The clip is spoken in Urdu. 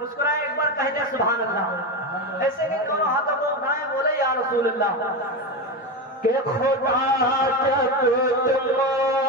مسکرائے ایک بار کہہ دے سبحان اللہ. ایسے نہیں دونوں ہاتھوں کو اٹھائے بولے یا رسول اللہ کہ خدا جب تم